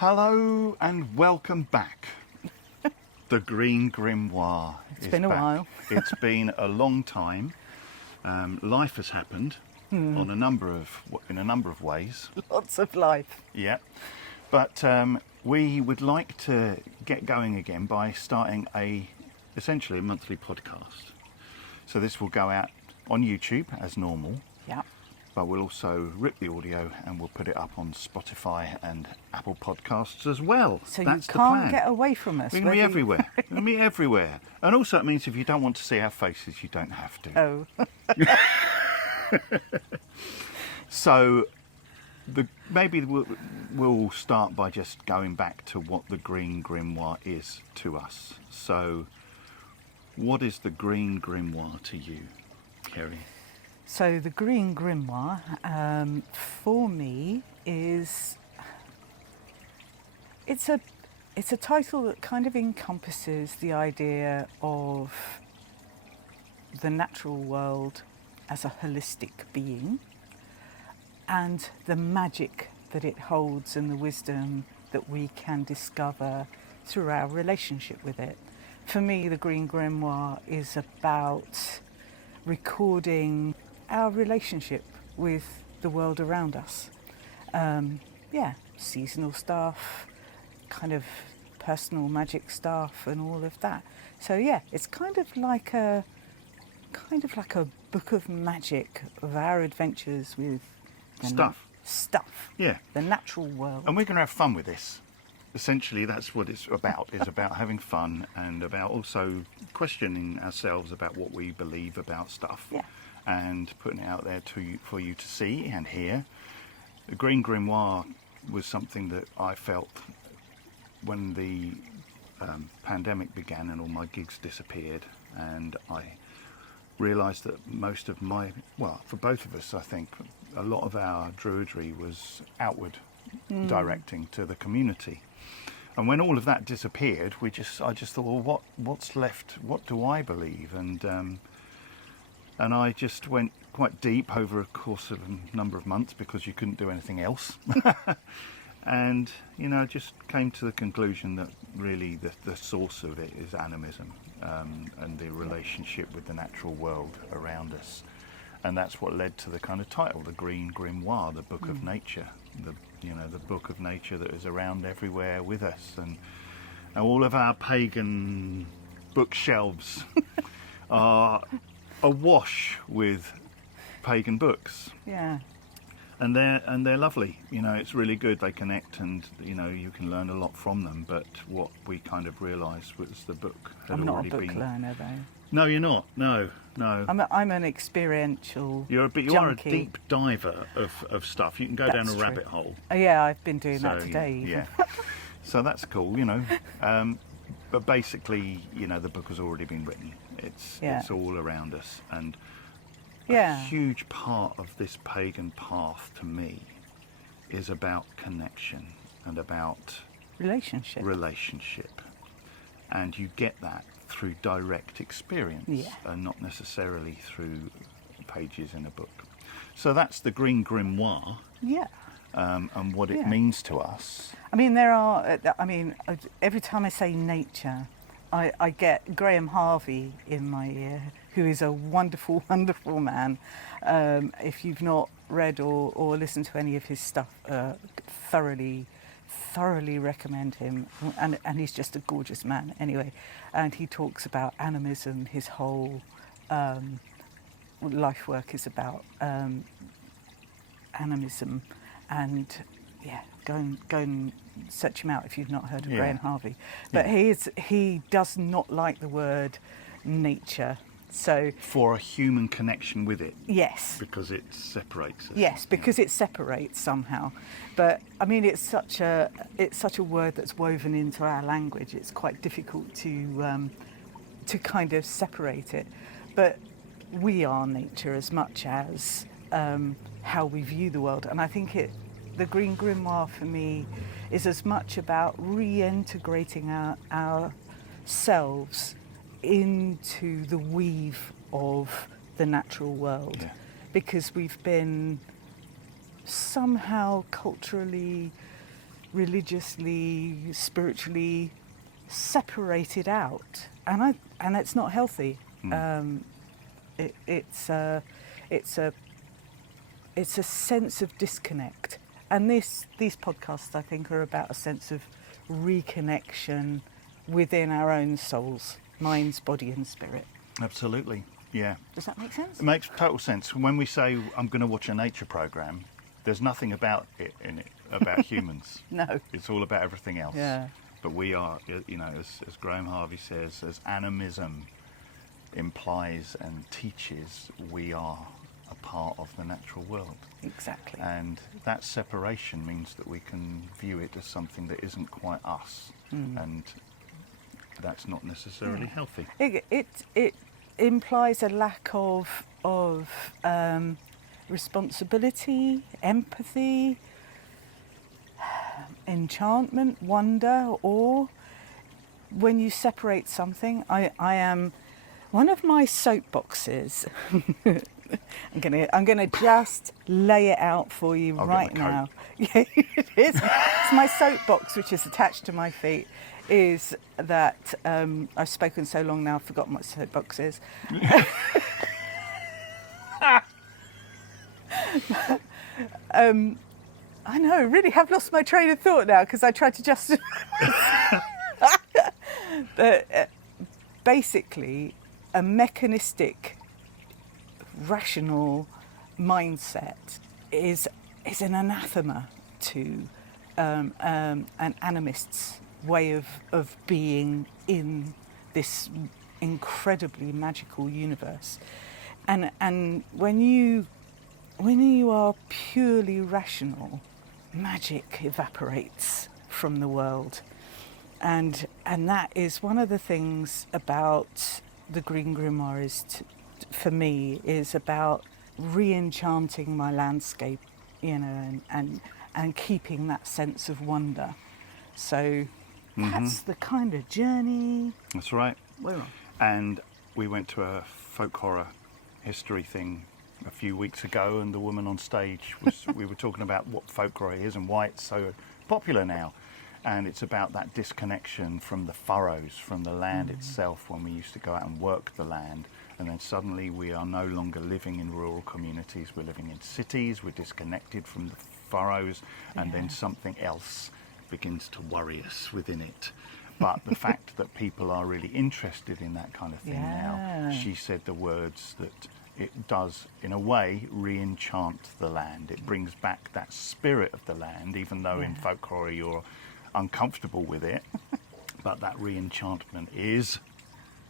Hello and welcome back. The Green Grimoire It's been a while. It's been a long time. Life has happened in a number of ways. Lots of life. Yeah, but we would like to get going again by starting essentially a monthly podcast. So this will go out on YouTube as normal. Yeah. But we'll also rip the audio and we'll put it up on Spotify and Apple Podcasts as well. So That's you the can't plan. get away from us. We can be everywhere. We can be everywhere. And also it means if you don't want to see our faces, you don't have to. Oh. So maybe we'll start by just going back to what the Green Grimoire is to us. So what is the Green Grimoire to you, Kerry? So the Green Grimoire, for me, it's a title that kind of encompasses the idea of the natural world as a holistic being and the magic that it holds and the wisdom that we can discover through our relationship with it. For me, the Green Grimoire is about recording our relationship with the world around us. Seasonal stuff, kind of personal magic stuff and all of that. So yeah, it's kind of like a book of magic of our adventures with stuff. Yeah. The natural world. And we're going to have fun with this. Essentially, that's what it's about. It's about having fun and about also questioning ourselves about what we believe about stuff. Yeah. And putting it out there for you to see and hear. The Green Grimoire was something that I felt when the pandemic began and all my gigs disappeared, and I realised that most of for both of us, I think, a lot of our druidry was outward directing to the community. And when all of that disappeared, I just thought, well, what's left? What do I believe? And I just went quite deep over a course of a number of months because you couldn't do anything else. And, just came to the conclusion that really the source of it is animism and the relationship with the natural world around us. And that's what led to the kind of title, the Green Grimoire, the Book of Nature, the book of nature that is around everywhere with us. And all of our pagan bookshelves are awash with pagan books. Yeah. And they're lovely. It's really good. They connect, and you can learn a lot from them. But what we kind of realised was the book had I'm not already a book been. learner though. No, you're not. No. I'm an experiential You are a junkie. deep diver of stuff. You can go That's down a true. rabbit hole. Oh yeah, I've been doing that So, today. even. Yeah. So that's cool. But basically, the book has already been written. It's all around us, and a huge part of this pagan path to me is about connection and about relationship. And you get that through direct experience and not necessarily through pages in a book. So that's the Green Grimoire. Yeah. And what it means to us. Every time I say nature, I get Graham Harvey in my ear, who is a wonderful, wonderful man. If you've not read or listened to any of his stuff, thoroughly recommend him. And he's just a gorgeous man anyway. And he talks about animism. His whole life work is about animism. And go and search him out if you've not heard of Graham Harvey. But he does not like the word nature. So for a human connection with it. Yes. Because it separates us. Yes, because it separates somehow. But it's such a word that's woven into our language. It's quite difficult to kind of separate it. But we are nature as much as how we view the world. And I think the Green Grimoire for me is as much about reintegrating ourselves into the weave of the natural world, because we've been somehow culturally religiously, spiritually separated out, and it's not healthy. It's a sense of disconnect, and these podcasts, I think, are about a sense of reconnection within our own souls, minds, body, and spirit. Absolutely, yeah. Does that make sense? It makes total sense. When we say I'm going to watch a nature program, there's nothing about it in it about humans. No. It's all about everything else. Yeah. But we are, you know, as Graham Harvey says, as animism implies and teaches, we are a part of the natural world. Exactly. And that separation means that we can view it as something that isn't quite us. And that's not necessarily healthy. It implies a lack of responsibility, empathy, enchantment, wonder, awe. When you separate something, I am one of my soapboxes. I'm gonna just lay it out for you right now. Yeah, it is. It's my soapbox, which is attached to my feet. Is that I've spoken so long now, I've forgotten what soapbox is. I know, I really have lost my train of thought now because I tried to justify but basically, a mechanistic, rational mindset is an anathema to an animist's way of being in this incredibly magical universe. And when you are purely rational, magic evaporates from the world. And that is one of the things about the Green Grimoire for me, is about re-enchanting my landscape, you know, and keeping that sense of wonder. So that's the kind of journey. That's right. We're on. And we went to a folk horror history thing a few weeks ago, and the woman on stage we were talking about what folk horror is and why it's so popular now. And it's about that disconnection from the furrows, from the land itself, when we used to go out and work the land. And then suddenly we are no longer living in rural communities, we're living in cities, we're disconnected from the furrows, and then something else begins to worry us within it. But the fact that people are really interested in that kind of thing now, she said the words that it does, in a way, re-enchant the land. It brings back that spirit of the land, even though in folk horror you're uncomfortable with it. But that re-enchantment is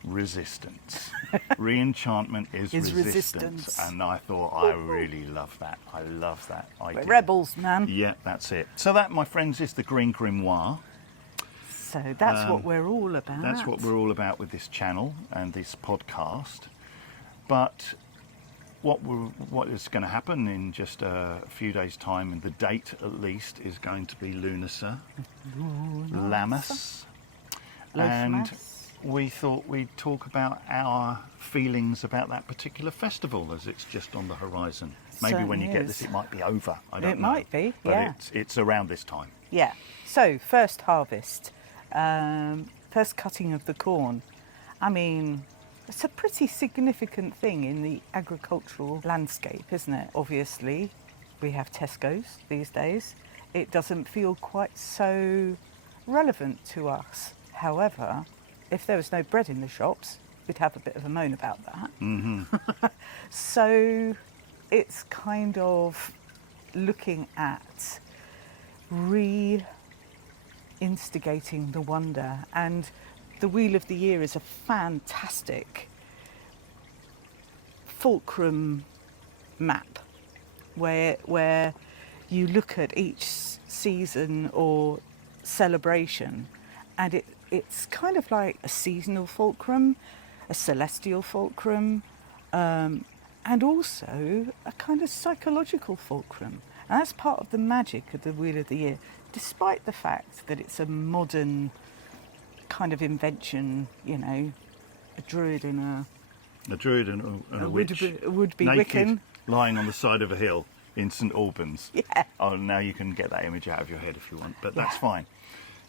resistance. Re-enchantment is resistance. And I thought, I really love that. I love that idea. We're rebels, man. Yeah, that's it. So that, my friends, is the Green Grimoire. So that's what we're all about. That's what we're all about with this channel and this podcast. But what is going to happen in just a few days' time, and the date at least, is going to be Lughnasadh, Lammas. And we thought we'd talk about our feelings about that particular festival, as it's just on the horizon. Maybe when you get this, it might be over. I don't know. It might be, but yeah. It's around this time. Yeah. So, first harvest, first cutting of the corn. I mean, it's a pretty significant thing in the agricultural landscape, isn't it? Obviously, we have Tesco's these days. It doesn't feel quite so relevant to us. However, if there was no bread in the shops, we'd have a bit of a moan about that. So it's kind of looking at re-instigating the wonder. And the Wheel of the Year is a fantastic fulcrum map where you look at each season or celebration, and it's kind of like a seasonal fulcrum, a celestial fulcrum, and also a kind of psychological fulcrum. And that's part of the magic of the Wheel of the Year, despite the fact that it's a modern kind of invention, you know, a druid and a A druid and a witch, would be naked, Wiccan, lying on the side of a hill. in St Albans. Yeah. Oh, now you can get that image out of your head if you want, but that's fine.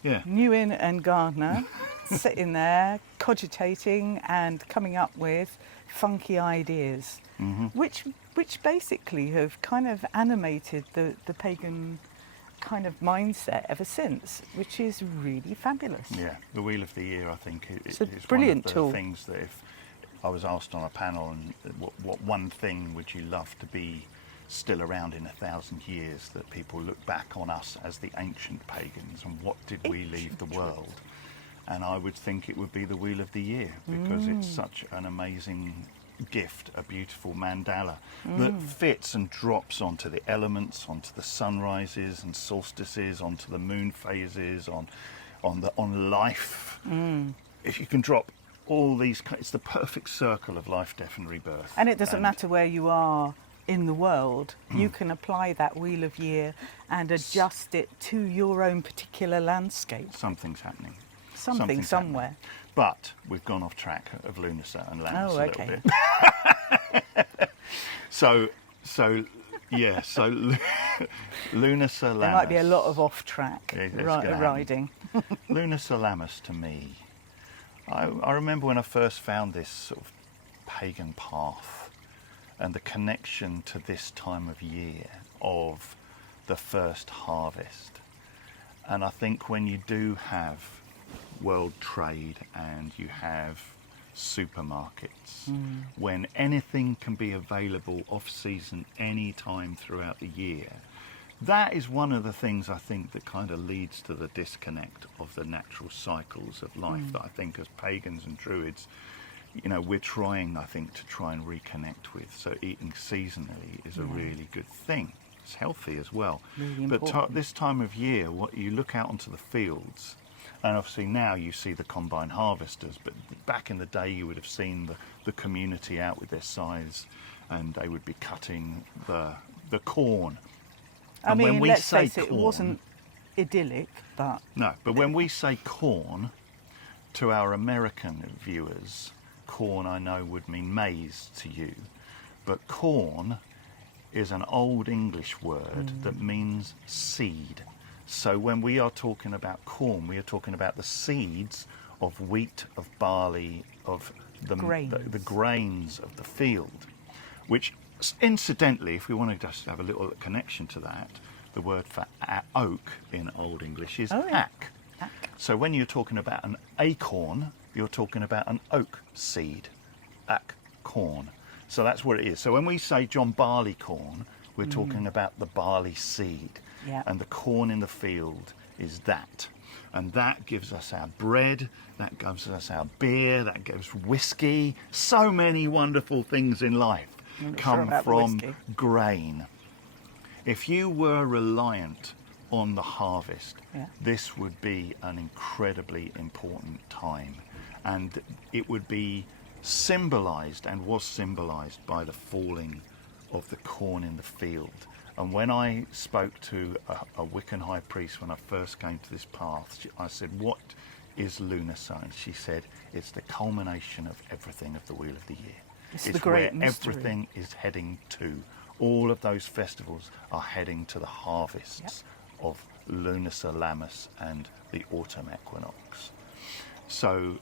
Yeah. Newen and Gardner sitting there cogitating and coming up with funky ideas, which basically have kind of animated the pagan kind of mindset ever since, which is really fabulous. Yeah, the Wheel of the Year, I think, It's a is brilliant one of the tool. things that if I was asked on a panel, and what one thing would you love to be still around in 1,000 years, that people look back on us as the ancient pagans, and what did we leave the world? And I would think it would be the Wheel of the Year, because it's such an amazing gift, a beautiful mandala that fits and drops onto the elements, onto the sunrises and solstices, onto the moon phases, on life. If you can drop all these, it's the perfect circle of life, death and rebirth. And it doesn't matter where you are in the world, you can apply that Wheel of Year and adjust it to your own particular landscape. Something's happening. Something somewhere. Happening. But we've gone off track of Lughnasadh and Lammas Oh, a okay. little bit. so Lughnasadh, Lammas. There might be a lot of off-track Yeah, it's gonna riding. Lughnasadh, Lammas, to me, I remember when I first found this sort of pagan path and the connection to this time of year of the first harvest. And I think when you do have world trade and you have supermarkets, when anything can be available off-season any time throughout the year, that is one of the things I think that kind of leads to the disconnect of the natural cycles of life that I think as pagans and druids, you know, we're trying, I think, to try and reconnect with. So eating seasonally is a really good thing. It's healthy as well. Really but important. this time of year, what you look out onto the fields, and obviously now you see the combine harvesters, but back in the day you would have seen the community out with their scythes, and they would be cutting the corn. I And when mean, we let's say face it, it corn- wasn't idyllic, but No, but when we say corn, to our American viewers, corn I know would mean maize to you, but corn is an old English word that means seed. So when we are talking about corn, we are talking about the seeds of wheat, of barley, of the grains of the field, which incidentally, if we want to just have a little connection to that, the word for oak in Old English is ack. So when you're talking about an acorn, you're talking about an oak seed, acorn. So that's what it is. So when we say John Barleycorn, we're talking about the barley seed. Yeah. And the corn in the field is that. And that gives us our bread, that gives us our beer, that gives whiskey. So many wonderful things in life come from grain. If you were reliant on the harvest, this would be an incredibly important time. And it would be symbolised and was symbolised by the falling of the corn in the field. And when I spoke to a Wiccan high priest when I first came to this path, I said, what is Lughnasadh? And she said, it's the culmination of everything of the Wheel of the Year. It's It's the great where mystery. everything is heading to. All of those festivals are heading to the harvests of Lughnasadh, Lammas and the autumn equinox. So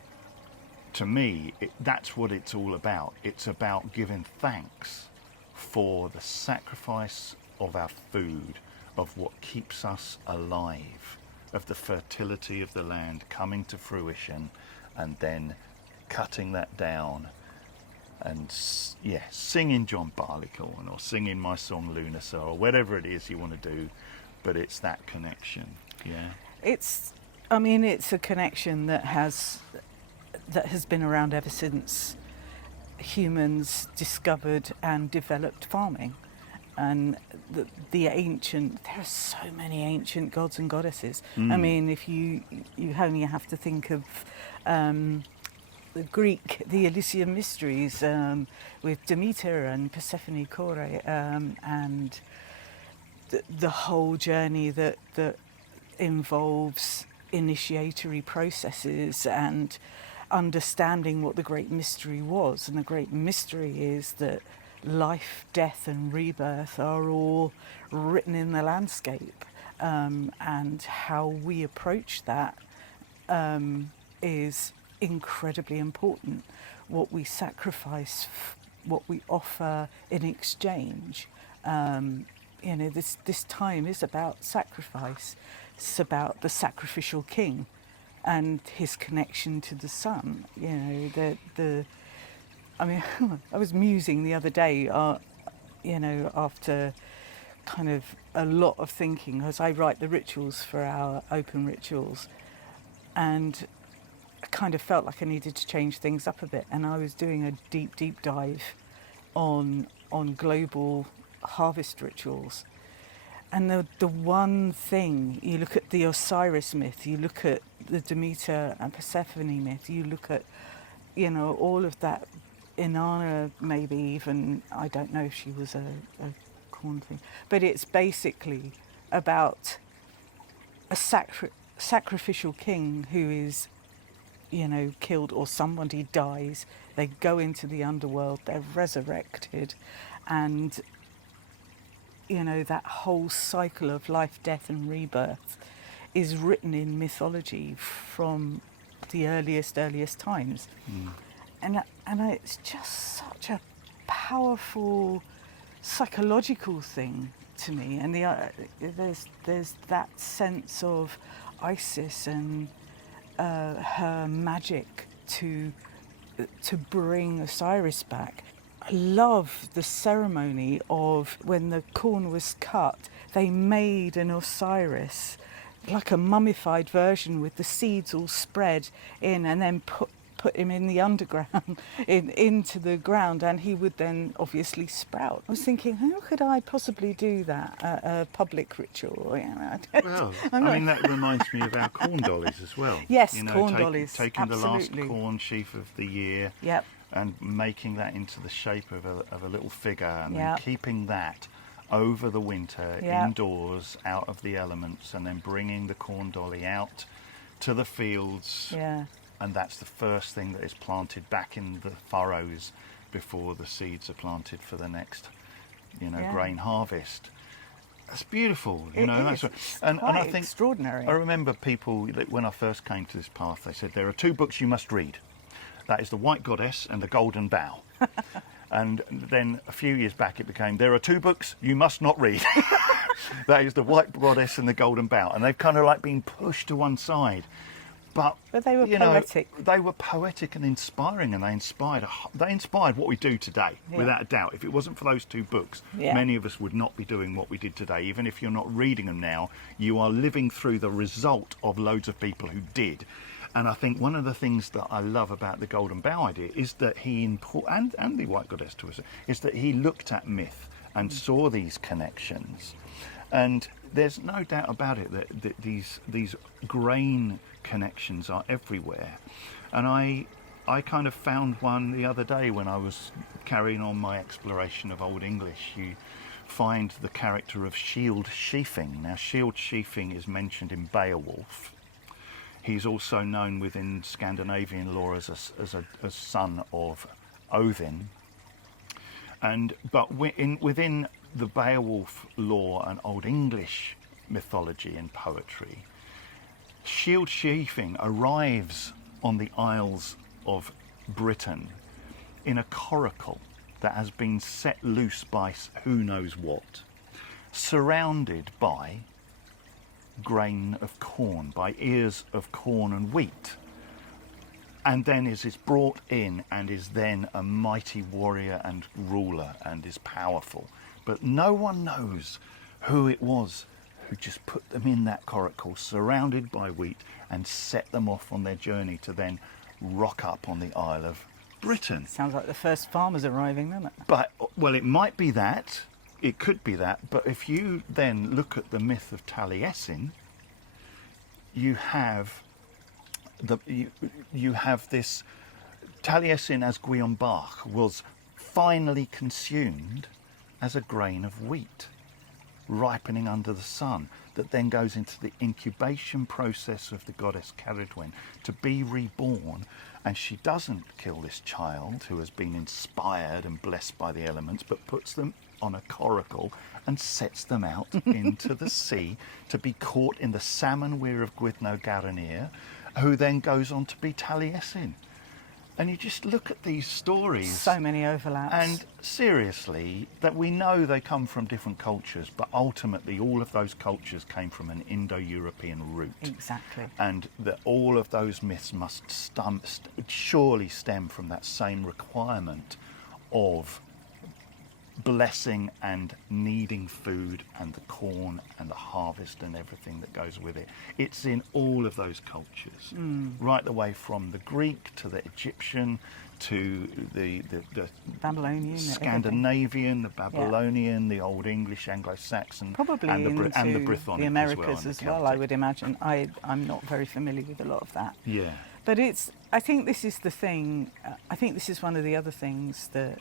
to me, that's what it's all about. It's about giving thanks for the sacrifice of our food, of what keeps us alive, of the fertility of the land coming to fruition, and then cutting that down and singing John Barleycorn or singing my song Lughnasadh or whatever it is you want to do, but it's that connection. it's a connection that has been around ever since humans discovered and developed farming. And there are so many ancient gods and goddesses. I mean, if you only have to think of the Greek, the Elysian mysteries with Demeter and Persephone, Kore, and the whole journey that involves initiatory processes and understanding what the great mystery was. And the great mystery is that life, death, and rebirth are all written in the landscape, and how we approach that is incredibly important. What we sacrifice, what we offer in exchange. This time is about sacrifice. It's about the sacrificial king and his connection to the sun. I was musing the other day, after kind of a lot of thinking, as I write the rituals for our open rituals, and I kind of felt like I needed to change things up a bit, and I was doing a deep dive on global harvest rituals. And the one thing, you look at the Osiris myth, you look at the Demeter and Persephone myth, you look at, all of that, Inanna maybe even, I don't know if she was a corn thing, but it's basically about a sacrificial king who is, killed, or somebody dies, they go into the underworld, they're resurrected, and that whole cycle of life, death, and rebirth is written in mythology from the earliest times. And it's just such a powerful psychological thing to me. And there's that sense of Isis and her magic to bring Osiris back. I love the ceremony of when the corn was cut, they made an Osiris, like a mummified version with the seeds all spread in, and then put him in the underground, into the ground, and he would then obviously sprout. I was thinking, how could I possibly do that at a public ritual? That reminds me of our corn dollies as well. Yes, corn dollies. Taking absolutely. the last corn sheaf of the year. Yep. And making that into the shape of a little figure, and Yep. then keeping that over the winter, Yep. indoors, out of the elements, and then bringing the corn dolly out to the fields. Yeah. And that's the first thing that is planted back in the furrows before the seeds are planted for the next, grain harvest. That's beautiful, It's and I think extraordinary. I remember people when I first came to this path, they said there are two books you must read. That is The White Goddess and The Golden Bough. And then a few years back it became, there are two books you must not read. That is The White Goddess and The Golden Bough. And they've kind of like been pushed to one side. But they were poetic. They were poetic and inspiring, and they inspired what we do today, without a doubt. If it wasn't for those two books, many of us would not be doing what we did today. Even if you're not reading them now, you are living through the result of loads of people who did. And I think one of the things that I love about the Golden Bough idea is that and the White Goddess to us, is that he looked at myth and saw these connections. And there's no doubt about it that these grain connections are everywhere. And I kind of found one the other day when I was carrying on my exploration of Old English. You find the character of shield sheafing. Now, shield sheafing is mentioned in Beowulf. He's also known within Scandinavian lore as a son of Odin. But within the Beowulf lore and Old English mythology and poetry, shield sheafing arrives on the Isles of Britain in a coracle that has been set loose by who knows what, surrounded by grain of corn, by ears of corn and wheat, and then is brought in and is then a mighty warrior and ruler and is powerful. But no one knows who it was who just put them in that coracle, surrounded by wheat, and set them off on their journey to then rock up on the Isle of Britain. Sounds like the first farmers arriving, doesn't it? But, well, it might be that. It could be that, but if you then look at the myth of Taliesin, you have this Taliesin as Guillaume Bach was finally consumed as a grain of wheat, ripening under the sun, that then goes into the incubation process of the goddess Ceridwen to be reborn. And she doesn't kill this child who has been inspired and blessed by the elements, but puts them on a coracle and sets them out into the sea to be caught in the salmon weir of Lughnasadh, who then goes on to be Taliesin. And you just look at these stories. So many overlaps. And seriously, that we know they come from different cultures, but ultimately all of those cultures came from an Indo-European root. Exactly. And that all of those myths must surely stem from that same requirement of blessing and needing food and the corn and the harvest and everything that goes with it. It's in all of those cultures, right the way from the Greek to the Egyptian to the Babylonian, Scandinavian, the Babylonian, the Old English, Anglo-Saxon, probably and the into Brythonic the Americas as well, I would imagine. I'm not very familiar with a lot of that. Yeah. But I think this is the thing. I think this is one of the other things that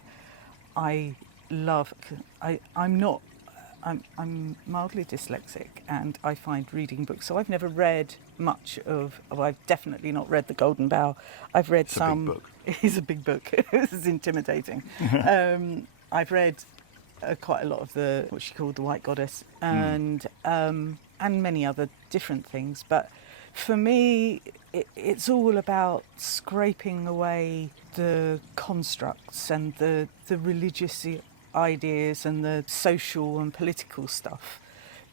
I love. I'm mildly dyslexic, and I find reading books. So I've never read much of. I've definitely not read The Golden Bough. I've read some. Big book. It is a big book. It's intimidating. I've read quite a lot of what she called the White Goddess, and many other different things. But for me, it's all about scraping away the constructs and the religious ideas and the social and political stuff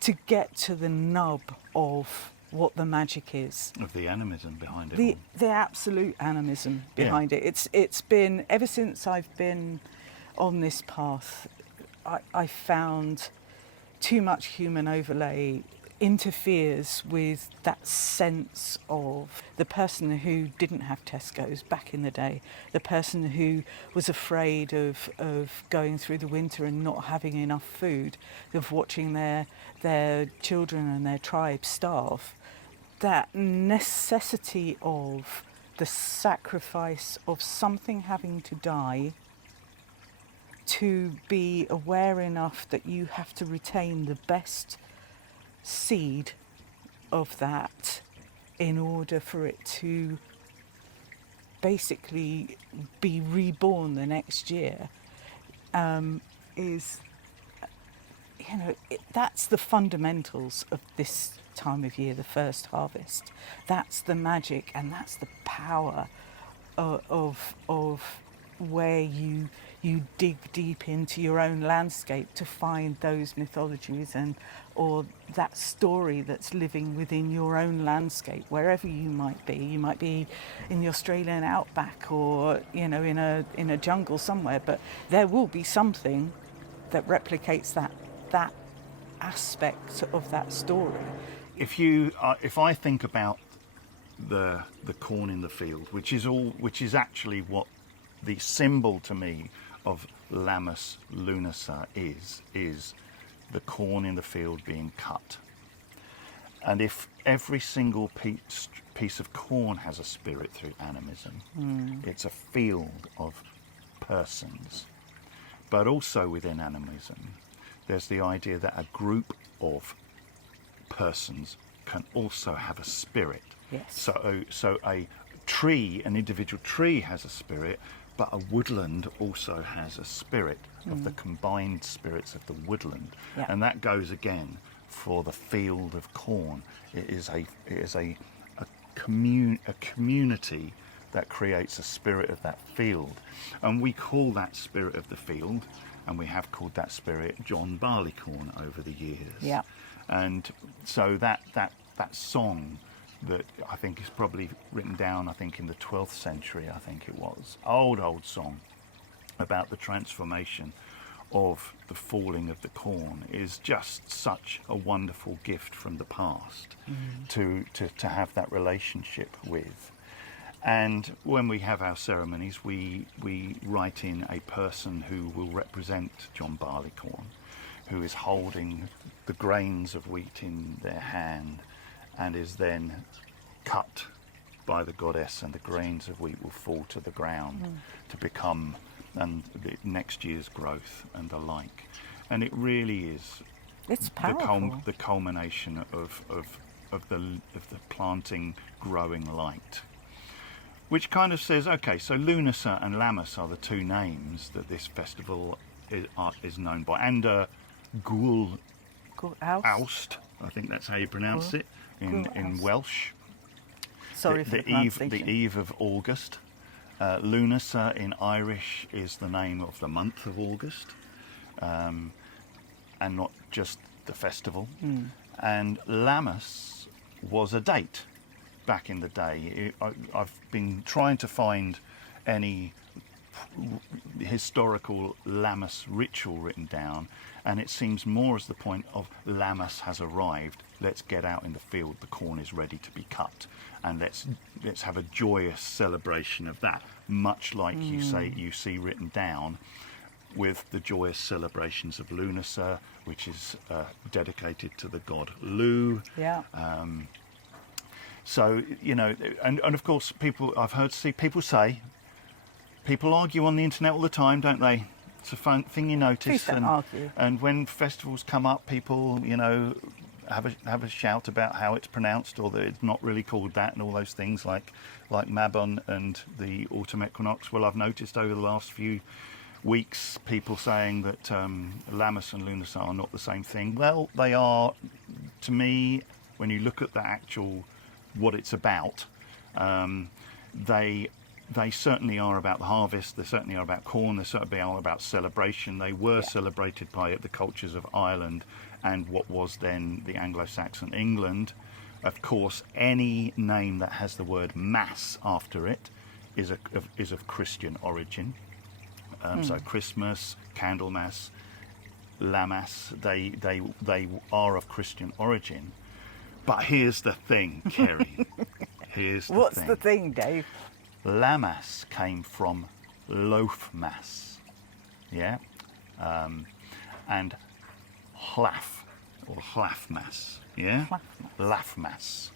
to get to the nub of what the magic is. Of the animism behind it all. The absolute animism behind it. It's been, ever since I've been on this path, I found too much human overlay interferes with that sense of the person who didn't have Tesco's back in the day, the person who was afraid of going through the winter and not having enough food, of watching their children and their tribe starve. That necessity of the sacrifice of something having to die, to be aware enough that you have to retain the best seed of that in order for it to basically be reborn the next year, is, that's the fundamentals of this time of year, the first harvest. That's the magic, and that's the power of where you dig deep into your own landscape to find those mythologies or that story that's living within your own landscape, wherever you might be. You might be in the Australian outback or in a jungle somewhere, but there will be something that replicates that aspect of that story. If I think about the corn in the field, which is actually what the symbol to me of Lammas Lughnasadh is the corn in the field being cut. And if every single piece of corn has a spirit through animism, it's a field of persons. But also within animism, there's the idea that a group of persons can also have a spirit. Yes. So a tree, an individual tree has a spirit, but a woodland also has a spirit of the combined spirits of the woodland. Yeah. And that goes again for the field of corn. It is a community that creates a spirit of that field. And we call that spirit of the field, and we have called that spirit John Barleycorn over the years. Yeah. And so that song that I think is probably written down, I think in the 12th century, I think it was, old song about the transformation of the falling of the corn, is just such a wonderful gift from the past to have that relationship with. And when we have our ceremonies, we write in a person who will represent John Barleycorn, who is holding the grains of wheat in their hand and is then cut by the goddess, and the grains of wheat will fall to the ground to become the next year's growth and the like. And it really is It's powerful. the culmination of the planting, growing light. Which kind of says, okay, so Lughnasadh and Lammas are the two names that this festival is known by. And Gul Aust, I think that's how you pronounce it in Welsh. Sorry for the pronunciation. The eve of August. Lughnasadh in Irish is the name of the month of August, and not just the festival. And Lammas was a date back in the day. I've been trying to find any historical Lammas ritual written down, and it seems more as the point of Lammas has arrived. Let's get out in the field. The corn is ready to be cut, and let's have a joyous celebration of that. Much like you see written down with the joyous celebrations of Lughnasadh, which is dedicated to the god Lugh. Yeah. So, you know, and of course, people argue on the internet all the time, don't they? It's a fun thing you notice. Please don't argue. And when festivals come up, people, you know, have a shout about how it's pronounced, or that it's not really called that, and all those things like Mabon and the autumn equinox. Well, I've noticed over the last few weeks people saying that Lammas and Lughnasadh are not the same thing. Well, they are, to me, when you look at the actual what it's about. They certainly are about the harvest. They certainly are about corn. They certainly are about celebration. They were celebrated by the cultures of Ireland and what was then the Anglo-Saxon England. Of course, any name that has the word mass after it is of Christian origin. So Christmas, Candlemas, Lammas, they are of Christian origin. But here's the thing, Kerry. What's the thing, Dave? Lammas came from loaf mass, yeah, and hlaf or hlafmas, yeah, lafmas.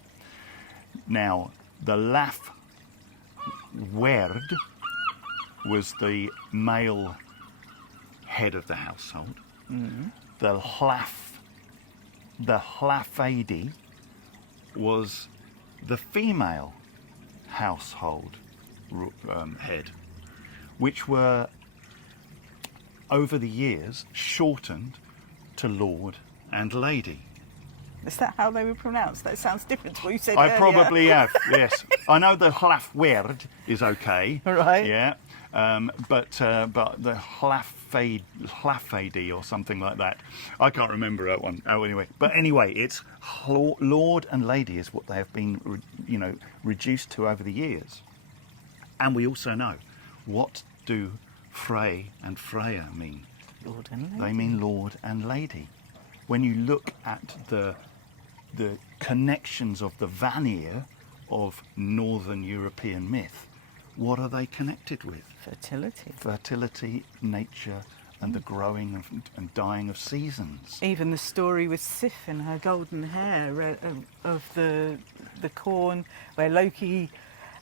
Now, the laf word was the male head of the household. The hlafadi was the female household head, which were over the years shortened to Lord and Lady. Is that how they were pronounced? That sounds different to what you said I earlier. probably have, yes. I know the hlafwerd is okay. Right. Yeah. But the hlafadi or something like that, I can't remember that one. Oh, anyway. But anyway, it's Lord and Lady is what they have been, reduced to over the years. And we also know, what do Frey and Freya mean? Lord and Lady. They mean Lord and Lady. When you look at the connections of the Vanir of Northern European myth, what are they connected with? Fertility. Fertility, nature, and the growing and dying of seasons. Even the story with Sif and her golden hair of the corn, where Loki,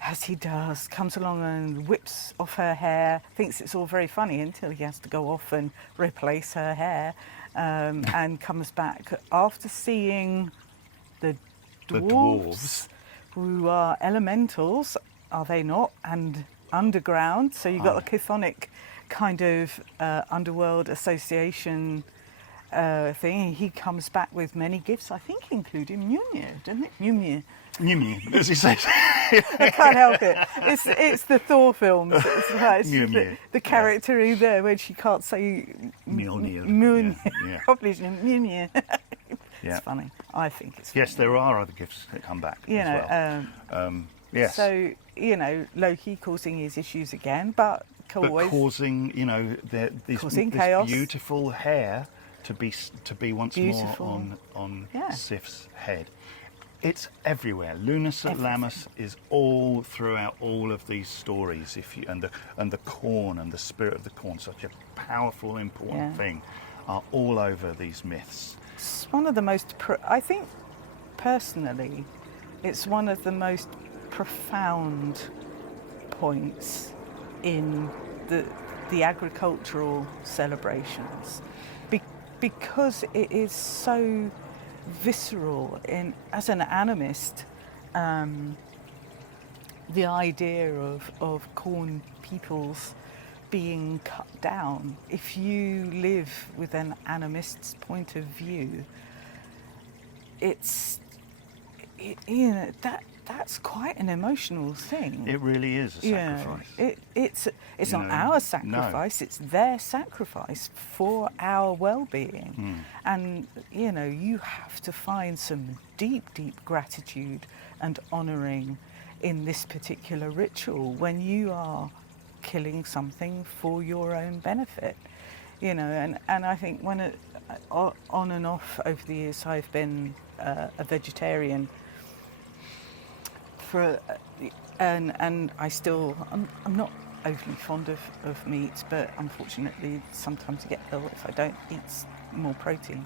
as he does, comes along and whips off her hair, thinks it's all very funny until he has to go off and replace her hair, and comes back after seeing the dwarves, who are elementals, are they not, and underground. So you've got a chthonic kind of underworld association thing. He comes back with many gifts, I think, including Mjolnir, doesn't it? Mjolnir, as he says. I can't help it. It's the Thor films. It's the character in there when she can't say Mjolnir. Yeah. Probably Mjolnir. It's funny. I think it's funny. Yes, there are other gifts that come back as well. Yes. So, Loki causing his issues again, but causing, causing this chaos. beautiful hair to be once Beautiful. more on Sif's head. It's everywhere. Lughnasadh, Lammas is all throughout all of these stories. And the corn and the spirit of the corn, such a powerful, important thing, are all over these myths. It's one of the most, I think, personally, it's one of the most profound points in the agricultural celebrations. because it is so visceral. As an animist, the idea of corn peoples being cut down, if you live with an animist's point of view, that's quite an emotional thing. It really is a sacrifice. It's not our sacrifice, it's their sacrifice for our well-being. And you have to find some deep gratitude and honouring in this particular ritual when you are killing something for your own benefit. And I think when on and off over the years I've been a vegetarian and I'm not overly fond of meat, but unfortunately sometimes I get ill if I don't eat more protein.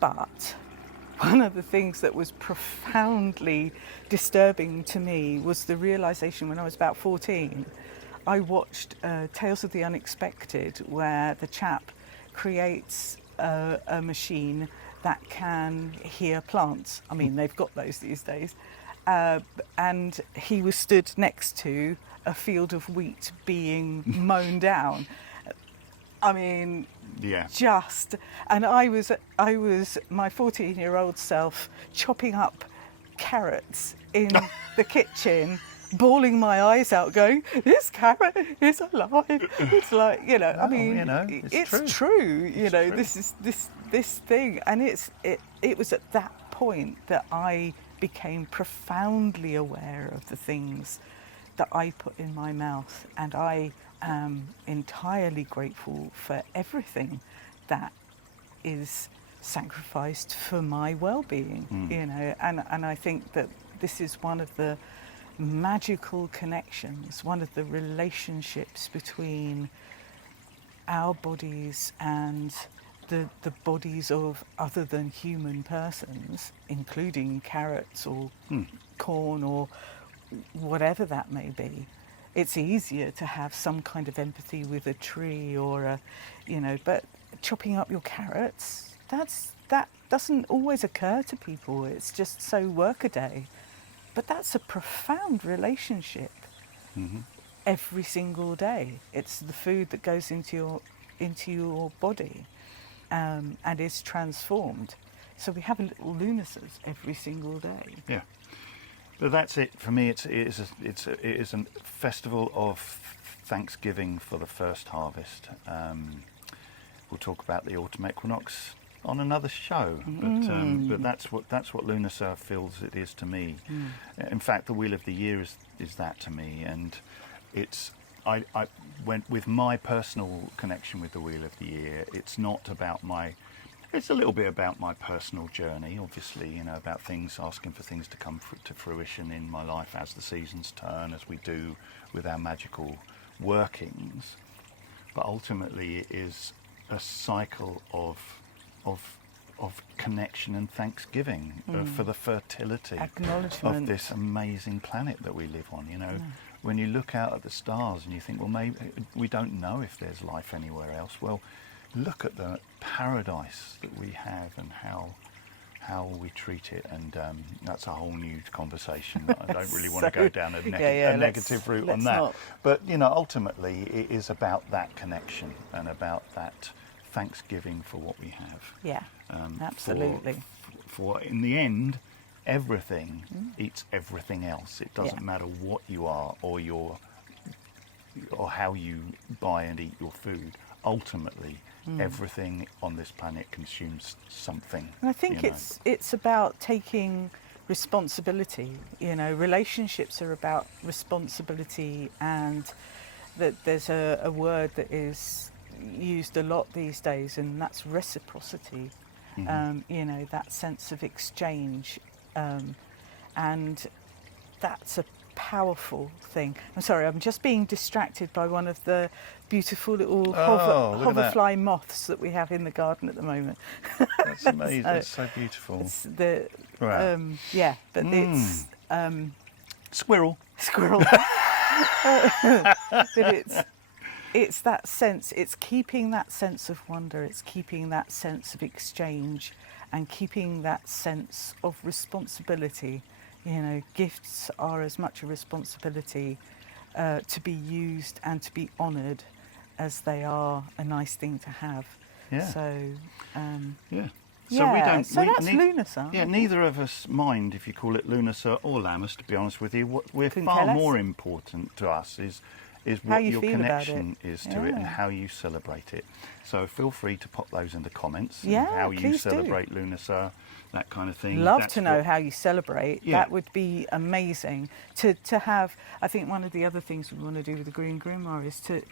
But one of the things that was profoundly disturbing to me was the realisation when I was about 14. I watched Tales of the Unexpected, where the chap creates a machine that can hear plants. I mean, they've got those these days. And he was stood next to a field of wheat being mown down. I mean, yeah. And I was my 14-year-old self chopping up carrots in the kitchen, bawling my eyes out, going, "This carrot is alive." It's like, I mean, it's true. This is this thing, and it was at that point that I became profoundly aware of the things that I put in my mouth, and I am entirely grateful for everything that is sacrificed for my well-being. And I think that this is one of the magical connections, one of the relationships between our bodies and the bodies of other than human persons, including carrots or corn or whatever that may be. It's easier to have some kind of empathy with a tree or but chopping up your carrots, that doesn't always occur to people. It's just so workaday. But that's a profound relationship. Every single day. It's the food that goes into your body and is transformed. So we have a little Lughnasadh every single day. Yeah. But that's it for me. It is a festival of thanksgiving for the first harvest. We'll talk about the autumn equinox on another show, but that's what Lughnasadh feels it is to me. In fact, the Wheel of the Year is that to me, and I went with my personal connection with the Wheel of the Year. It's not about it's a little bit about my personal journey, obviously, about asking for things to come to fruition in my life as the seasons turn, as we do with our magical workings. But ultimately, it is a cycle of connection and thanksgiving for the fertility of this amazing planet that we live on. When you look out at the stars and you think, well, maybe we don't know if there's life anywhere else. Well, look at the paradise that we have and how we treat it, and that's a whole new conversation. I don't really want to go down a negative route on that. Not. But ultimately, it is about that connection and about that thanksgiving for what we have. Yeah, absolutely. For in the end, everything eats everything else. It doesn't matter what you are or how you buy and eat your food. Ultimately, everything on this planet consumes something. And I think it's about taking responsibility. Relationships are about responsibility, and that there's a word that is used a lot these days, and that's reciprocity. That sense of exchange, and that's a powerful thing. I'm sorry, I'm just being distracted by one of the beautiful little hoverfly moths that we have in the garden at the moment. That's amazing. That's so beautiful. It's the it's squirrel. But it's that sense, it's keeping that sense of wonder, it's keeping that sense of exchange, and keeping that sense of responsibility. You know, gifts are as much a responsibility to be used and to be honoured as they are a nice thing to have. Yeah. So, Yeah. that's Lughnasadh. Yeah, neither of us mind if you call it Lughnasadh or Lammas, to be honest with you. What we're Couldn't far care less. more important to us is How what you your feel about connection it. is to it and Yeah. how you celebrate it. So feel free to pop those in the comments. Yeah, how you please do. celebrate Lughnasadh, that kind of thing. Love That's to know what- how you celebrate. Yeah. That would be amazing to have. I think one of the other things we want to do with the Green Grimoire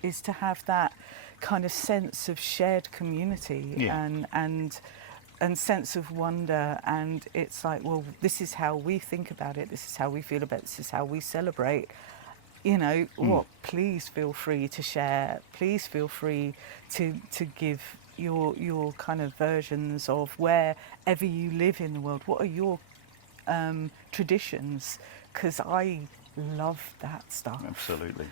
is to have that kind of sense of shared community Yeah. and sense of wonder. And it's like, well, this is how we think about it. This is how we feel about it. This is how we celebrate. You know what? Please feel free to share. Please feel free to give your kind of versions of wherever you live in the world. What are your traditions? Because I love that stuff. Absolutely.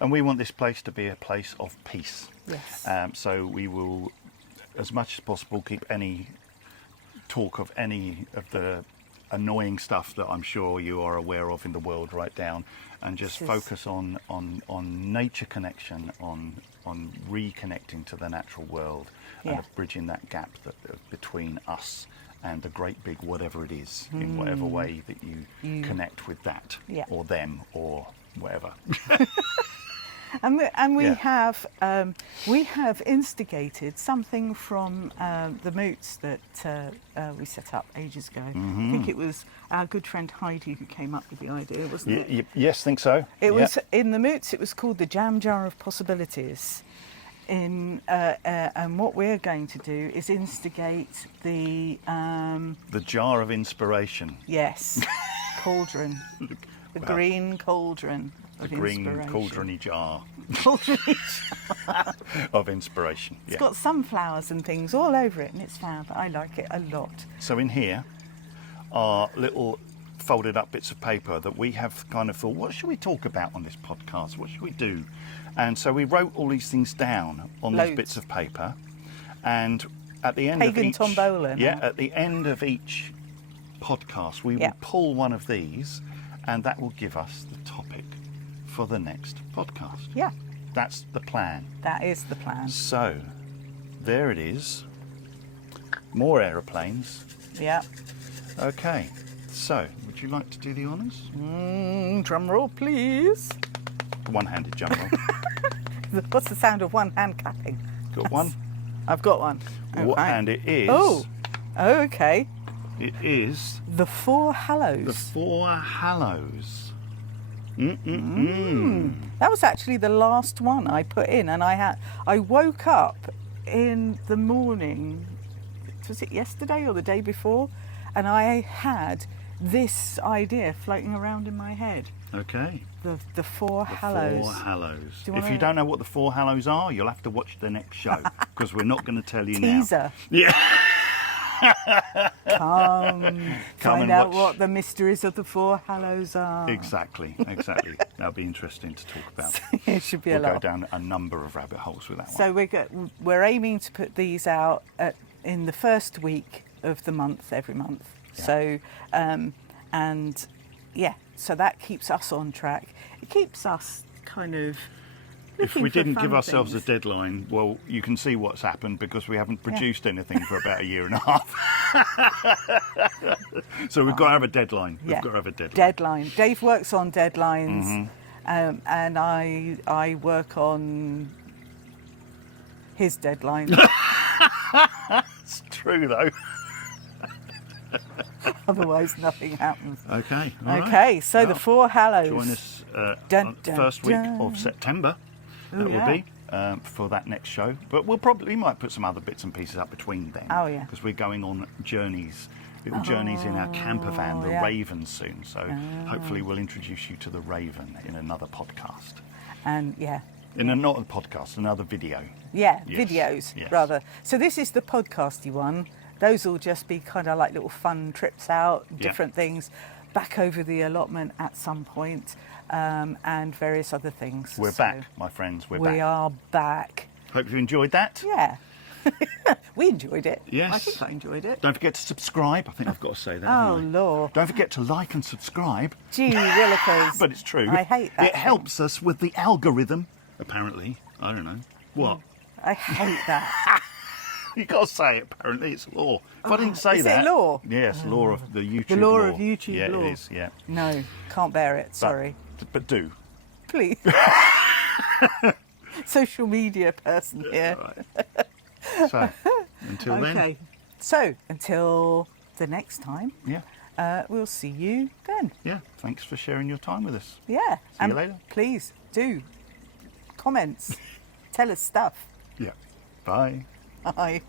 And we want this place to be a place of peace. Yes. So we will, as much as possible, keep any talk of any of the annoying stuff that I'm sure you are aware of in the world right down, and just focus on nature connection, on reconnecting to the natural world, Yeah. and bridging that gap between us and the great big whatever it is, in whatever way that you connect with that, Yeah. or them, or whatever. And we Yeah. we have instigated something from the moots that we set up ages ago. I think it was our good friend Heidi who came up with the idea, wasn't it? Yes, think so. It Yeah. was in the moots. It was called the Jam Jar of Possibilities. And what we're going to do is instigate the The jar of inspiration. yes cauldron, the Wow. green cauldron The of green inspiration. cauldrony jar Cauldron. of inspiration. It's Yeah. got sunflowers and things all over it, and it's fab. I like it a lot. So in here are little folded up bits of paper that we have kind of thought, what should we talk about on this podcast? What should we do? And so we wrote all these things down on Loads. these bits of paper, and at the end Pagan of each tombola now. at the end of each podcast, we Yeah. will pull one of these, and that will give us the topic for the next podcast. Yeah, That's the plan. that is the plan. So, there it is. More aeroplanes. Yeah. Okay, so would you like to do the honours? Drum roll, please. One-handed jump roll. What's the sound of one hand clapping? Got one? I've got one. What Okay. hand it is? Oh, okay. It is The Four Hallows. the Four Hallows. That was actually the last one I put in, and I woke up in the morning. Was it yesterday or the day before? And I had this idea floating around in my head. Okay. The Four Hallows. Four Hallows. Do you If wanna- you don't know what the Four Hallows are, you'll have to watch the next show, because we're not going to tell you now. Teaser. Yeah. Come find and out watch. what the mysteries of the Four Hallows are. Exactly. That'll be interesting to talk about. It should be We'll a go lot. down a number of rabbit holes with that one. So we're aiming to put these out in the first week of the month, every month. Yeah. So, and yeah, so that keeps us on track. It keeps us kind of. If looking we for didn't fun give ourselves things. a deadline, well, you can see what's happened, because we haven't produced anything for about a year and a half. So we've got to have a deadline. We've Yeah. got to have a deadline. Deadline. Dave works on deadlines, Mm-hmm. and I work on his deadline. It's true, though. Otherwise, nothing happens. Okay. all right. Okay, so the Well, Four Hallows. Join us Dun, on the dun, first week dun. of September. Oh, That yeah. will be for that next show. But we might put some other bits and pieces up between then. Oh, yeah. Because we're going on journeys, little journeys in our camper van, the yeah. Raven, soon. So hopefully we'll introduce you to the Raven in another podcast. And yeah. Not a podcast, another video. Yeah, Yes, videos yes. rather. So this is the podcasty one. Those will just be kind of like little fun trips out, Yeah. different things, back over the allotment at some point. and various other things. We're So back, my friends. We're we back. are back. Hope you enjoyed that. Yeah. We enjoyed it. Yes. I think I enjoyed it. Don't forget to subscribe. I think I've got to say that. Oh, haven't I? Lord. Don't forget to like and subscribe. Gee willikers. But it's true. I hate that It helps us with the algorithm, apparently. I don't know. What? I hate that. You got to say it, apparently. It's law. If I didn't say is that... it law? Yes, law of the YouTube The law of YouTube Yeah, law. it is, yeah. No, can't bear it. Sorry. But do. Please. Social media person here. Right. So, until then... Okay. So, until the next time, Yeah, we'll see you then. yeah. Thanks for sharing your time with us. Yeah. See you later. Please do. Comments. Tell us stuff. Yeah. Bye. Bye.